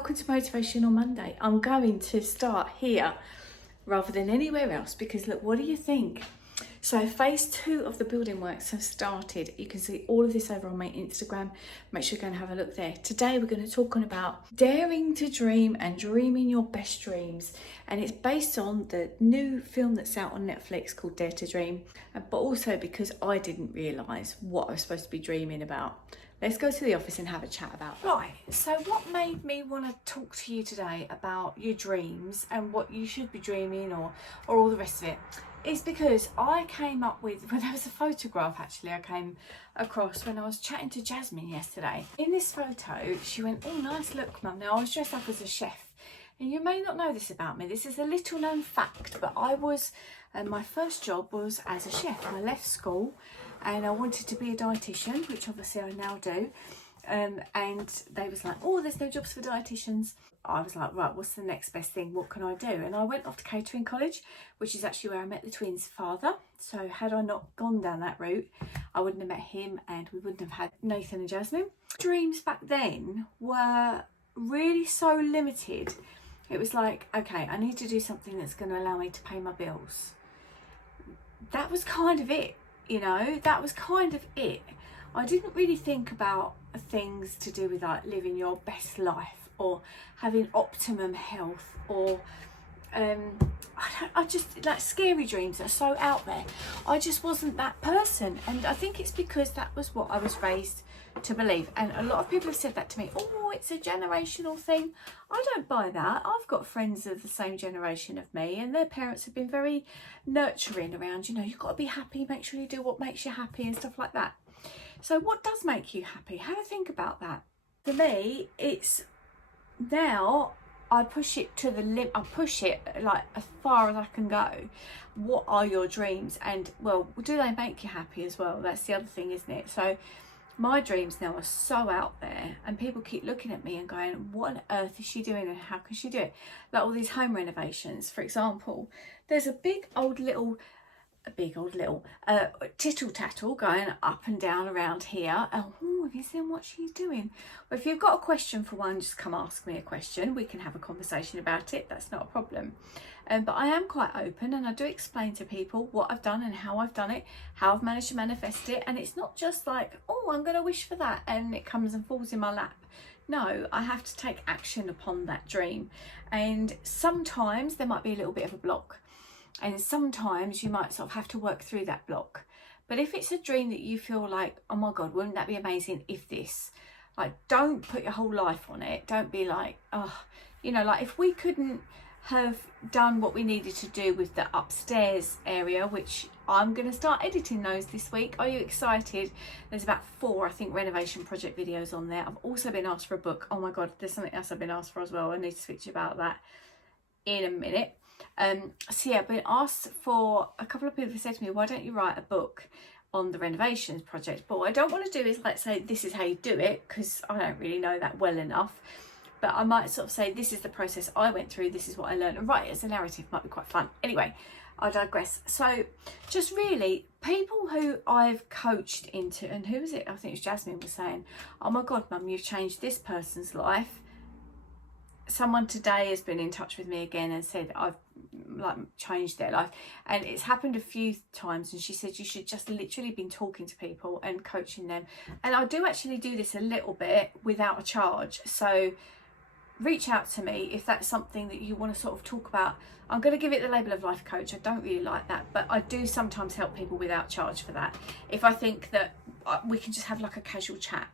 welcome to Motivational Monday. I'm going to start here rather than anywhere else because look, what do you think? So phase 2 of the building works have started. You can see all of this over on my Instagram. Make sure you go and have a look there. Today we're going to talk on about daring to dream and dreaming your best dreams. And it's based on the new film that's out on Netflix called Dare to Dream, but also because I didn't realise what I was supposed to be dreaming about. Let's go to the office and have a chat about it. Right, so what made me want to talk to you today about your dreams and what you should be dreaming or all the rest of it is because I came up with, well, there was a photograph actually I came across when I was chatting to Jasmine yesterday. In this photo, she went, "Oh, nice look, Mum." Now, I was dressed up as a chef. And you may not know this about me. This is a little known fact, but I was, my first job was as a chef. I left school and I wanted to be a dietitian, which obviously I now do. And they was like, "Oh, there's no jobs for dietitians." I was like, right, what's the next best thing? What can I do? And I went off to catering college, which is actually where I met the twins' father. So had I not gone down that route, I wouldn't have met him and we wouldn't have had Nathan and Jasmine. Dreams back then were really so limited. It was like, okay, I need to do something that's going to allow me to pay my bills. That was kind of it, you know, that was kind of it. I didn't really think about things to do with like living your best life or having optimum health or I just like scary dreams that are so out there. I just wasn't that person, and I think it's because that was what I was raised to believe. And a lot of people have said that to me, "Oh, it's a generational thing." I don't buy that. I've got friends of the same generation of me and their parents have been very nurturing around, you know, you've got to be happy, make sure you do what makes you happy and stuff like that. So what does make you happy? Have a think about that. For me, it's now I push it to the limit. I push it like as far as I can go. What are your dreams? And well, do they make you happy as well? That's the other thing, isn't it? So my dreams now are so out there and people keep looking at me and going, "What on earth is she doing and how can she do it?" Like all these home renovations, for example. There's a big old little tittle tattle going up and down around here. Oh, have you seen what she's doing? Well, if you've got a question for one, just come ask me a question. We can have a conversation about it. That's not a problem. But I am quite open and I do explain to people what I've done and how I've done it, how I've managed to manifest it. And it's not just like, "Oh, I'm going to wish for that," and it comes and falls in my lap. No, I have to take action upon that dream. And sometimes there might be a little bit of a block. And sometimes you might sort of have to work through that block. But if it's a dream that you feel like, "Oh my God, wouldn't that be amazing if this," like, don't put your whole life on it. Don't be like, "Oh," you know, like if we couldn't have done what we needed to do with the upstairs area, which I'm going to start editing those this week. Are you excited? There's about 4, I think, renovation project videos on there. I've also been asked for a book. Oh my God, there's something else I've been asked for as well. I need to speak to you about that in a minute. So yeah, I've been asked for, a couple of people have said to me, "Why don't you write a book on the renovations project?" But what I don't want to do is like say, "This is how you do it," because I don't really know that well enough. But I might sort of say, "This is the process I went through, this is what I learned," and write it as a narrative. Might be quite fun. Anyway, I digress. So just really people who I've coached into, and who was it? I think it was Jasmine was saying, "Oh my God, Mum, you've changed this person's life." Someone today has been in touch with me again and said I've like changed their life, and it's happened a few times, and she said you should just literally been talking to people and coaching them. And I do actually do this a little bit without a charge, so reach out to me if that's something that you want to sort of talk about. I'm going to give it the label of life coach. I don't really like that, but I do sometimes help people without charge for that if I think that we can just have like a casual chat,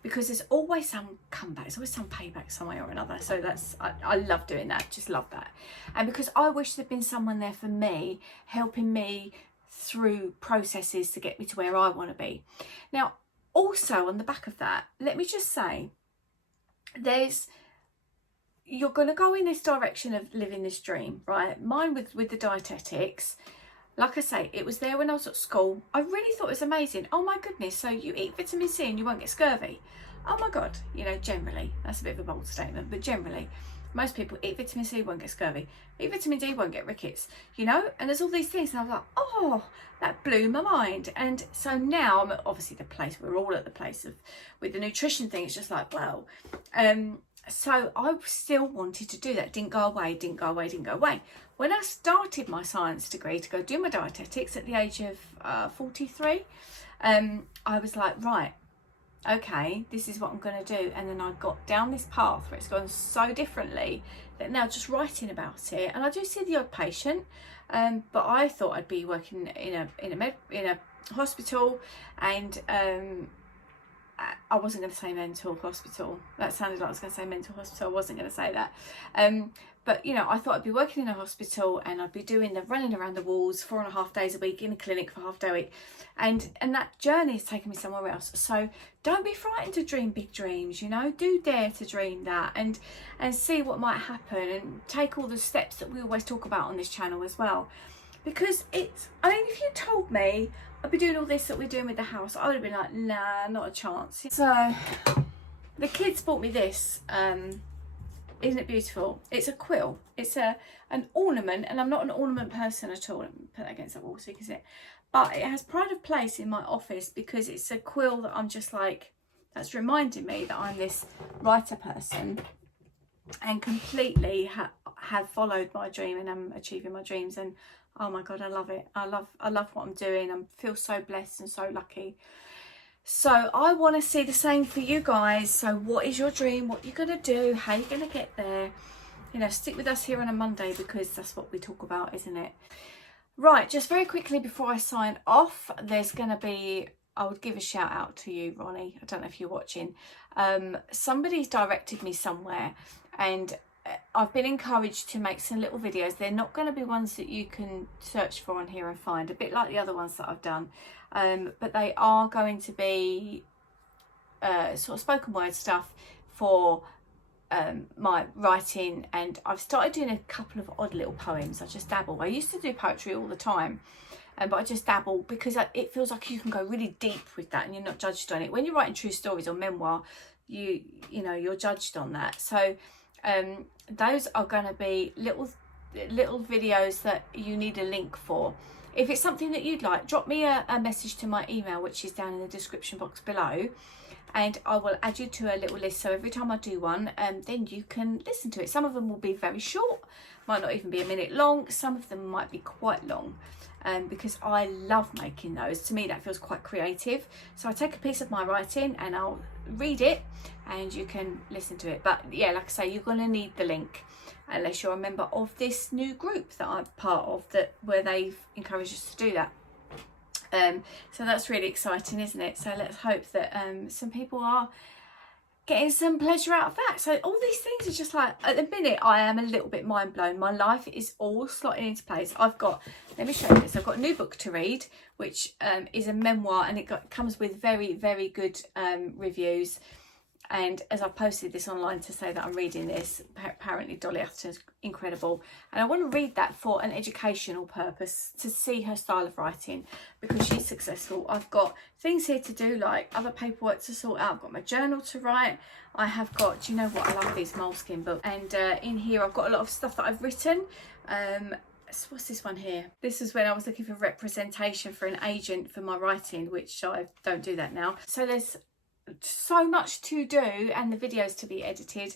because there's always some comeback, there's always some payback some way or another. So that's, I love doing that, just love that. And because I wish there'd been someone there for me, helping me through processes to get me to where I want to be. Now, also on the back of that, let me just say, you're going to go in this direction of living this dream, right? Mine with the dietetics, like I say, it was there when I was at school. I really thought it was amazing. Oh my goodness, so you eat vitamin C and you won't get scurvy. Oh my God, you know, generally, that's a bit of a bold statement, but generally, most people eat vitamin C, won't get scurvy. Eat vitamin D, won't get rickets, you know? And there's all these things, and I was like, oh, that blew my mind. And so now I'm at obviously the place, we're all at the place of, with the nutrition thing, it's just like, wow. So I still wanted to do that. Didn't go away, didn't go away, didn't go away. When I started my science degree to go do my dietetics at the age of 43, I was like, right, okay, this is what I'm going to do. And then I got down this path where it's gone so differently that now just writing about it, and I do see the odd patient, but I thought I'd be working in a hospital, and I wasn't going to say mental hospital. That sounded like I was going to say mental hospital. I wasn't going to say that. But, you know, I thought I'd be working in a hospital and I'd be doing the running around the walls 4.5 days a week in a clinic for half day a week. And that journey has taken me somewhere else. So don't be frightened to dream big dreams, you know. Do dare to dream that and see what might happen, and take all the steps that we always talk about on this channel as well. Because it's, I mean, if you told me I'd be doing all this that we're doing with the house, I would have been like, nah, not a chance. So the kids bought me this. Isn't it beautiful? It's a quill. It's an ornament, and I'm not an ornament person at all. Let me put that against the wall so you can see it. But it has pride of place in my office because it's a quill that I'm just like, that's reminding me that I'm this writer person, and completely have followed my dream and I'm achieving my dreams. And oh my God, I love it. I love what I'm doing. I feel so blessed and so lucky. So I want to see the same for you guys. So what is your dream? What you're going to do? How you're going to get there? You know, stick with us here on a Monday because that's what we talk about, isn't it? Right, just very quickly before I sign off, there's going to be, I would give a shout out to you, Ronnie. I don't know if you're watching. Somebody's directed me somewhere, and I've been encouraged to make some little videos. They're not going to be ones that you can search for on here and find, a bit like the other ones that I've done. But they are going to be sort of spoken word stuff for my writing, and I've started doing a couple of odd little poems. I just dabble. I used to do poetry all the time, but I just dabble because it feels like you can go really deep with that and you're not judged on it. When you're writing true stories or memoir, you know, you're judged on that. So those are going to be little videos that you need a link for. If it's something that you'd like, drop me a message to my email, which is down in the description box below, and I will add you to a little list. So every time I do one, then you can listen to it. Some of them will be very short, might not even be a minute long. Some of them might be quite long, because I love making those. To me, that feels quite creative. So I take a piece of my writing and I'll read it and you can listen to it. But yeah, like I say, you're going to need the link unless you're a member of this new group that I'm part of, where they've encouraged us to do that. So that's really exciting, isn't it? So let's hope that some people are getting some pleasure out of that. So all these things are just like, at the minute I am a little bit mind blown. My life is all slotting into place. I've got, let me show you this, I've got a new book to read, which is a memoir, and it comes with very, very good reviews. And as I posted this online to say that I'm reading this, apparently Dolly Atherton's incredible. And I want to read that for an educational purpose, to see her style of writing, because she's successful. I've got things here to do, like other paperwork to sort out. I've got my journal to write. I have got, do you know what? I love these Moleskine books. And in here, I've got a lot of stuff that I've written. What's this one here? This is when I was looking for representation for an agent for my writing, which I don't do that now. So there's so much to do and the videos to be edited.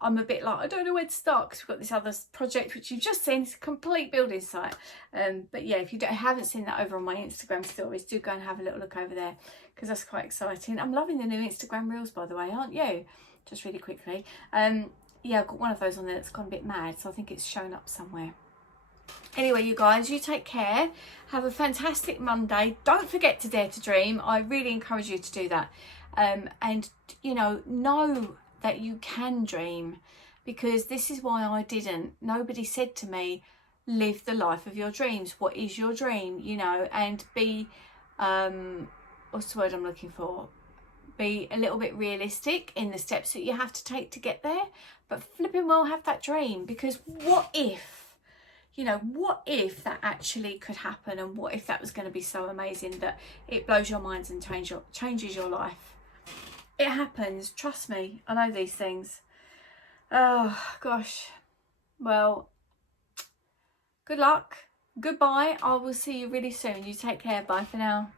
I'm a bit like, I don't know where to start, because we've got this other project which you've just seen. It's a complete building site. But yeah, if you haven't seen that over on my Instagram stories, do go and have a little look over there, because that's quite exciting. I'm loving the new Instagram reels, by the way, aren't you? Just really quickly. Yeah, I've got one of those on there that's gone a bit mad, so I think it's shown up somewhere. Anyway, you guys, you take care. Have a fantastic Monday. Don't forget to dare to dream. I really encourage you to do that. And, you know that you can dream, because this is why I didn't. Nobody said to me, live the life of your dreams. What is your dream? You know, and be, what's the word I'm looking for? Be a little bit realistic in the steps that you have to take to get there, but flipping well have that dream, because what if, you know, what if that actually could happen, and what if that was going to be so amazing that it blows your minds and changes your life? It happens, trust me, I know these things. Oh gosh, well, good luck, goodbye, I will see you really soon. You take care, bye for now.